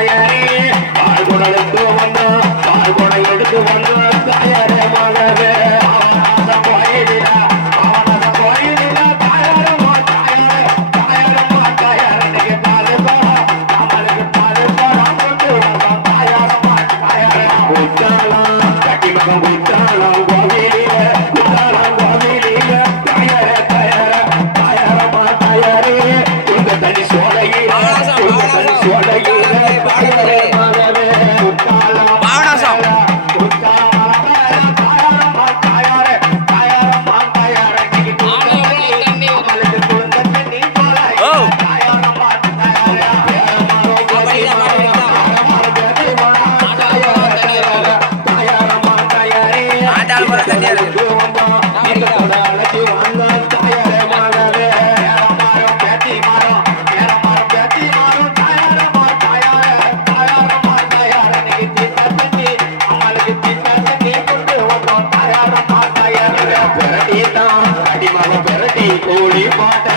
தாயரே பால்குணம் எடுத்து வந்தோம் பால்குணம் பாடுங்களே அடிமலை விரட்டி கோழி பாட்ட